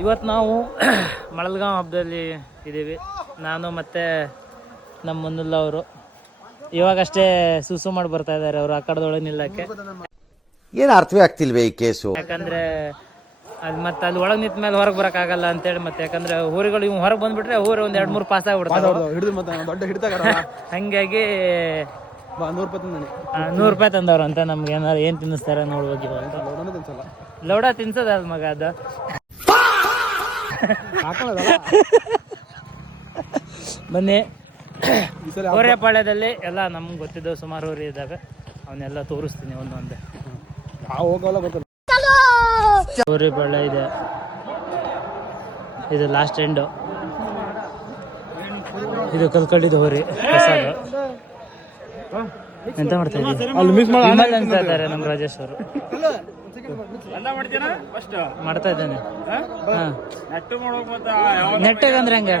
ಇವತ್ತು ನಾವು ಮಳಲ್ಗಾಂವ್ ಹಬ್ಬದಲ್ಲಿ ಇದ್ದೀವಿ. ನಾನು ಮತ್ತು ನಮ್ಮ ಮುನ್ನುಲ್ಲ ಅವರು ಇವಾಗಷ್ಟೇ ಸುಸು ಮಾಡಿ ಬರ್ತಾ ಇದ್ದಾರೆ. ಅವರು ಆ ಕಡದೊಳಗೆ ನಿಲ್ಲಕ್ಕೆ ಏನು ಅರ್ಥವೇ ಆಗ್ತಿಲ್ವೇ ಈ ಕೇಸು. ಯಾಕಂದರೆ ಅದು ಮತ್ತೆ ಅಲ್ಲಿ ಒಳಗೆ ನಿಂತ ಮೇಲೆ ಹೊರಗೆ ಬರೋಕ್ಕಾಗಲ್ಲ ಅಂತೇಳಿ. ಮತ್ತೆ ಯಾಕಂದರೆ ಊರುಗಳು ಇವ್ ಹೊರಗೆ ಬಂದುಬಿಟ್ರೆ ಊರು ಒಂದು 2-3 ಪಾಸ್ ಆಗಿಬಿಡ್ತಾವೆ. ಹಾಗಾಗಿ 100 ರೂಪಾಯಿ ತಂದವ್ರು ಅಂತ ನಮ್ಗೆ ಏನಾರು ಏನು ತಿನ್ನಿಸ್ತಾರೆ ನೋಡ್ಬೇಕು. ಲೌಡ ತಿನ್ಸೋದ ಮಗ ಅದು ಬನ್ನಿ. ಹೋರೆಪಾಳ್ಯದಲ್ಲಿ ಎಲ್ಲ ನಮ್ಗೆ ಗೊತ್ತಿದ್ದವು ಸುಮಾರು ಊರು ಇದ್ದಾವೆ. ಅವನ್ನೆಲ್ಲ ತೋರಿಸ್ತೀನಿ ಒಂದೊಂದೇ. ಹೋರೆಪಾಳ್ಯ ಇದೆ, ಇದು ಲಾಸ್ಟ್ ಎಂಡು. ಇದು ಕಲ್ಕಟ್ಟಿದ್ದು ಹೋರಿ ಪ್ರಸಾದ. ಎಂತ ಮಾಡ್ತಾ ಇದ್ದಾರೆ ನಮ್ಮ ರಾಜೇಶ್ ಅವರು. ಮಾಡ್ತಾ ಇದ್ದೇನೆ. ನೆಟ್ಟಾಗ ಅಂದ್ರೆ ಹಂಗ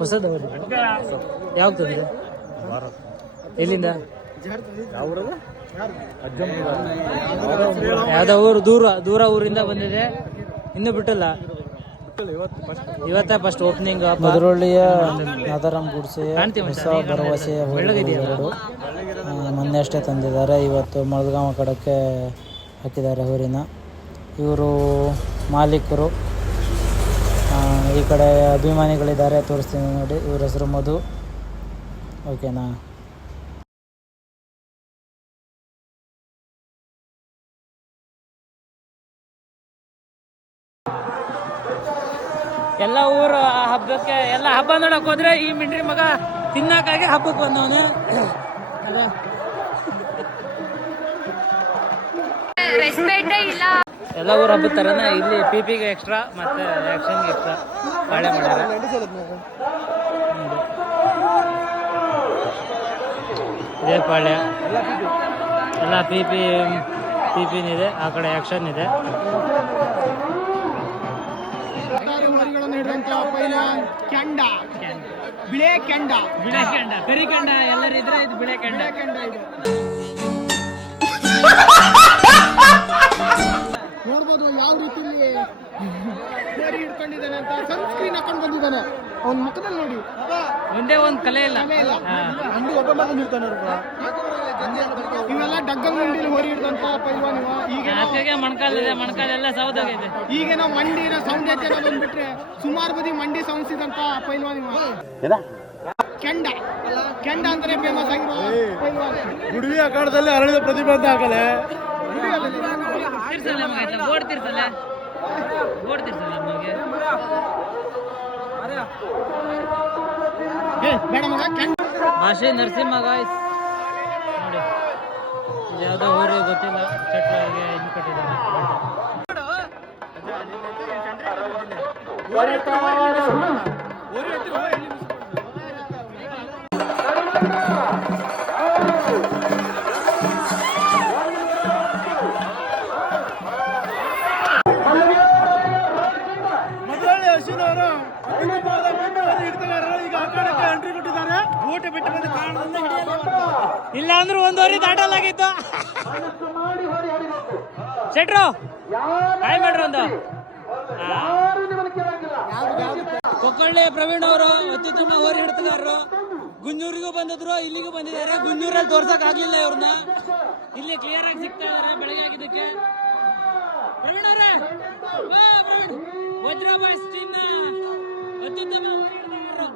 ಹೊಸದ ಯಾವ ತಂದ್ರೆ ಎಲ್ಲಿಂದ ಯಾವ್ದೋ ಊರು ದೂರ ಊರಿಂದ ಬಂದಿದೆ. ಇನ್ನೂ ಬಿಟ್ಟಲ್ಲ. ಇವತ್ತೇ ಫಸ್ಟ್ ಓಪನಿಂಗ್. ಮಧುರಳ್ಳಿಯ ನಾದಾರಾಮ್ ಗುಡ್ಸೆಯ ಹೊಸ ಭರವಸೆಯ ಹೋರಿಗಳು ಮೊನ್ನೆ ಅಷ್ಟೇ ತಂದಿದ್ದಾರೆ. ಇವತ್ತು ಮಳಲ್ಗಾಂವ್ ಕಡಕ್ಕೆ ಹಾಕಿದ್ದಾರೆ ಊರಿನ. ಇವರು ಮಾಲೀಕರು. ಈ ಕಡೆ ಅಭಿಮಾನಿಗಳಿದ್ದಾರೆ, ತೋರಿಸ್ತೀನಿ ನೋಡಿ. ಇವ್ರ ಹೆಸರು ಮಧು. ಓಕೆನಾ? ಎಲ್ಲ ಊರು ಹಬ್ಬಕ್ಕೆ ಎಲ್ಲ ಹಬ್ಬ ನೋಡಕ್ ಹೋದ್ರೆ ಈ ಮಿಂಡ್ರಿ ಮಗ ತಿನ್ನಕ್ಕಾಗಿ ಹಬ್ಬಕ್ಕೆ ಬಂದವನು. ಎಲ್ಲ ಊರು ಹಬ್ಬದ ತರನ ಇಲ್ಲಿ ಪಿಪಿಗೆ ಎಕ್ಸ್ಟ್ರಾ ಮತ್ತೆ ಆಕ್ಷನ್ಗೆ ಎಕ್ಸ್ಟ್ರಾ ಬಾಳೆ ಮಾಡ್ಯಾರ. ಇದೇ ಪಾಳ್ಯ ಎಲ್ಲ ಪಿಪಿನಿದೆ. ಆ ಕಡೆ ಆಕ್ಷನ್ ಇದೆ. ಕೆಂಡ, ಬಿಳೆ ಕೆಂಡ, ಕರಿ ಕೆಂಡ ಎಲ್ಲರಿದ್ರೆ ಇದು ಬಿಳೆ ಕೆಂಡ. ನೋಡ್ಬೋದು ಯಾವ ರೀತಿಯಲ್ಲಿ ಹೋರಿ ಹಿಡ್ಕೊಂಡಿದ್ದಾನೆ ಅಂತ. ಸನ್ಸ್ಕ್ರೀನ್ ಹಾಕೊಂಡು ಬಂದಿದ್ದಾನೆ. ಅವನ ಮುಖದಲ್ಲಿ ನೋಡಿ ಒಂದೇ ಒಂದು ಕಲೆ ಇಲ್ಲ. ಇವೆಲ್ಲ ಡಗ್ಗಲ್ ಮಂಡಿಲಿ ಹೋರಿ ಹಿಡ್ದಂತ ಪೈಲ್ವಾನ್. ಈಗ ಮೊಣಕಾಲಿದೆ, ಮೊಣಕಾಲೆಲ್ಲ ಸೌದಾಗಿದೆ. ಈಗೇನೋ ಮಂಡಿನ ಸೌಂಡ್ ಐತೆ ಬಂದ್ಬಿಟ್ರೆ ಸುಮಾರು ಬದಿ ಮಂಡಿ ಸೌಂಡ್ಸ್ ಇದಂತ ಪೈಲ್ವಾನ್. ಕೆಂಡ ಅಂದ್ರೆ ಫೇಮಸ್ ಆಗಿರೋ ಪೈಲ್ವಾನ್. ಗುಡುವಿ ಅಖಾಡದಲ್ಲಿ ಅರಳಿದ ಪ್ರತಿಭೆ ಅಂತ ಹಾಕಲೆ ಓಡ್ತಿರ್ತಲ್ಲ ನಮಗೆ. ಭಾಷೆ ನರಸಿಂಹ ಗಾಯ್ಸ್ ನೋಡಿ. ಯಾವ್ದೋ ಊರಿಗೆ ಗೊತ್ತಿಲ್ಲ. ಚಟ್ಲಾಗೆ ಇದು ಕಟ್ಟಿದ್ದಾರೆ. ಇಲ್ಲ ಅಂದ್ರೆ 1 ವರೆ ದಾಟಲಾಗಿತ್ತು. ಶೆಟ್ರು ಕಾಯ್ ಮಾಡ್ರಿ ಒಂದು. ಕೊಕ್ಕಳ್ಳಿ ಪ್ರವೀಣ್ ಅವರು ಅತ್ಯುತ್ತಮ ಹೋರಿ ಹಿಡ್ತಗಾರರು. ಗುಂಜೂರಿಗೂ ಬಂದಿದ್ರು, ಇಲ್ಲಿಗೂ ಬಂದಿದ್ದಾರೆ. ಗುಂಜೂರಲ್ಲಿ ತೋರ್ಸಕ್ ಆಗ್ಲಿಲ್ಲ ಇವ್ರನ್ನ. ಇಲ್ಲಿ ಕ್ಲಿಯರ್ ಆಗಿ ಸಿಗ್ತಾ ಇದಾರೆ ಬೆಳಗ್ಗೆ ಆಗಿದ್ದಕ್ಕೆ. ಪ್ರವೀಣ್ ಅವರೇ, ವಜ್ರ ಬಾಯ್ಸ್ ಟೀಮ್ ನ ಅತ್ಯುತ್ತಮ ಹೋರಿ ಹಿಡ್ತಗಾರರು.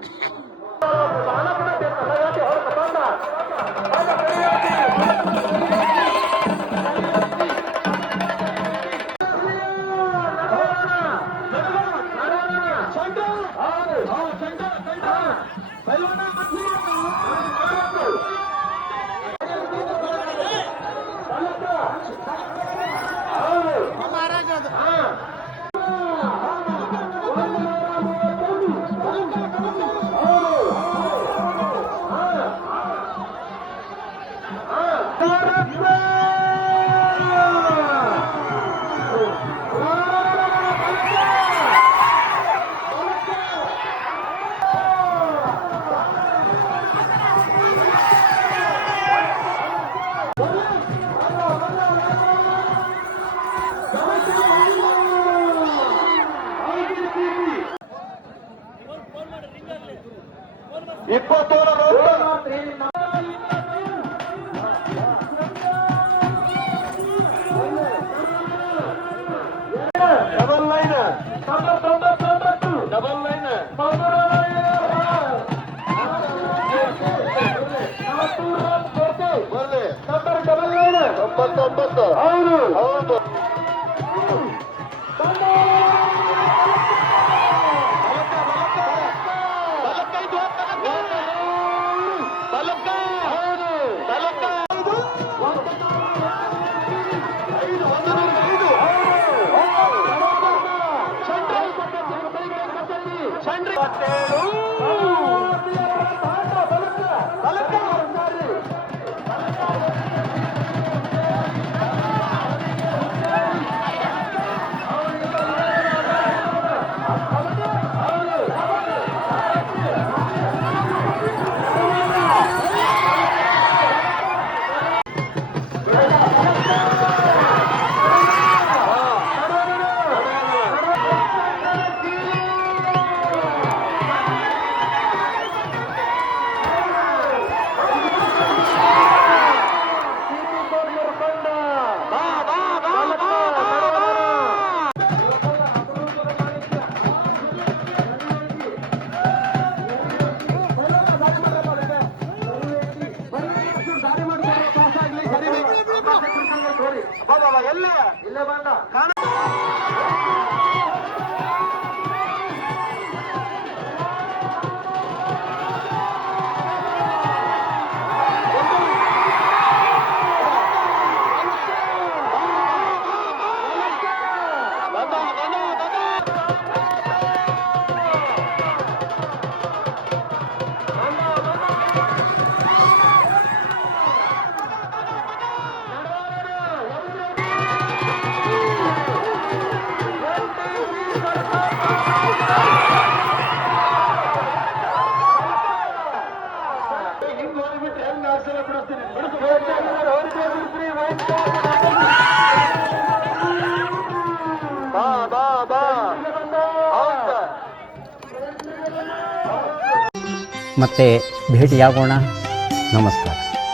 ಮತ್ತೆ ಭೇಟಿಯಾಗೋಣ. ನಮಸ್ಕಾರ.